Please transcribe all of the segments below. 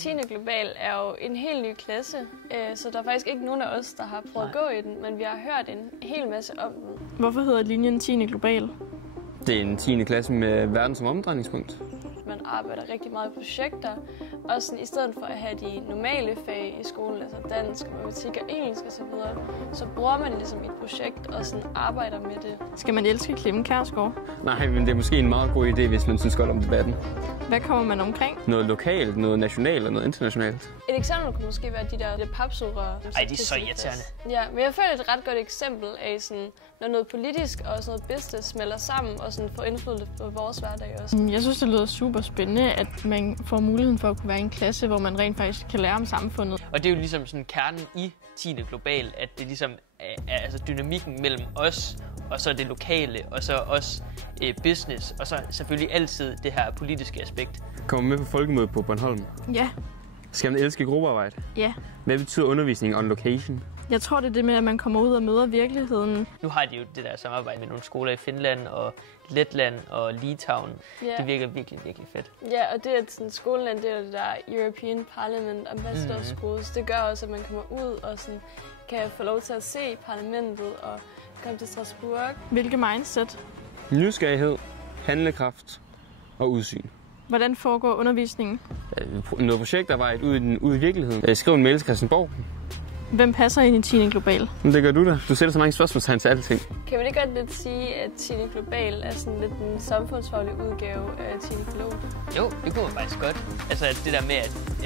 10. global er jo en helt ny klasse, så der er faktisk ikke nogen af os, der har prøvet at gå i den, men vi har hørt en hel masse om den. Hvorfor hedder linjen 10. global? Det er en 10. klasse med verden som omdrejningspunkt. Man arbejder rigtig meget i projekter, og sådan, i stedet for at have de normale fag i skolen, altså dansk, matematik og engelsk osv., så bruger man ligesom et projekt og sådan arbejder med det. Skal man elske Clement Kjersgaard? Nej, men det er måske en meget god idé, hvis man synes godt om debatten. Hvad kommer man omkring? Noget lokalt, noget nationalt og noget internationalt. Et eksempel kunne måske være de der papsugerør. Ej, det er så irriterende. Ja, men jeg føler et ret godt eksempel af, sådan, når noget politisk og sådan noget business smelter sammen og sådan får indflydelse på vores hverdag også. Jeg synes, det lyder super spændende, at man får muligheden for at kunne være i en klasse, hvor man rent faktisk kan lære om samfundet. Og det er jo ligesom sådan kernen i 10. global, at det ligesom er altså dynamikken mellem os, og så det lokale, og så også business, og så selvfølgelig altid det her politiske aspekt. Kommer med på folkemødet på Bornholm. Ja. Skal man elske gruppearbejde? Ja. Hvad betyder undervisning on location? Jeg tror, det er det med, at man kommer ud og møder virkeligheden. Nu har de jo det der samarbejde med nogle skoler i Finland og Letland og Litauen. Ja. Det virker virkelig, virkelig fedt. Ja, og det at sådan, skolen er en del af det der European Parliament Ambassador Schools. Det gør også, at man kommer ud og sådan, kan få lov til at se parlamentet og komme til Strasbourg. Hvilke mindset? Nysgerrighed, handlekraft og udsyn. Hvordan foregår undervisningen? Noget projektarbejde ude i virkeligheden. Skriv en mail til Christiansborg. Hvem passer ind i 10. global? Men det gør du da. Du sætter så mange spørgsmålstegn til alting. Kan man ikke godt lidt sige, at 10. global er sådan lidt en samfundsfaglig udgave af 10. global? Jo, det kunne man faktisk godt. Altså det der med,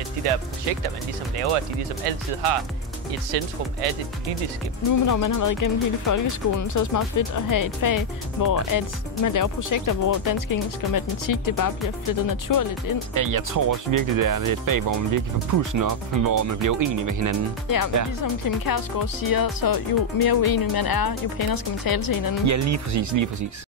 at de der projekter, man ligesom laver, at de ligesom altid har et centrum af det politiske. Nu, når man har været igennem hele folkeskolen, så er det meget fedt at have et fag, hvor at man laver projekter, hvor dansk, engelsk og matematik, det bare bliver flettet naturligt ind. Ja, jeg tror også virkelig, det er et fag, hvor man virkelig får pulsen op, hvor man bliver uenig med hinanden. Ja, ligesom Clement Kjersgaard siger, så jo mere uenig man er, jo pænere skal man tale til hinanden. Ja, lige præcis.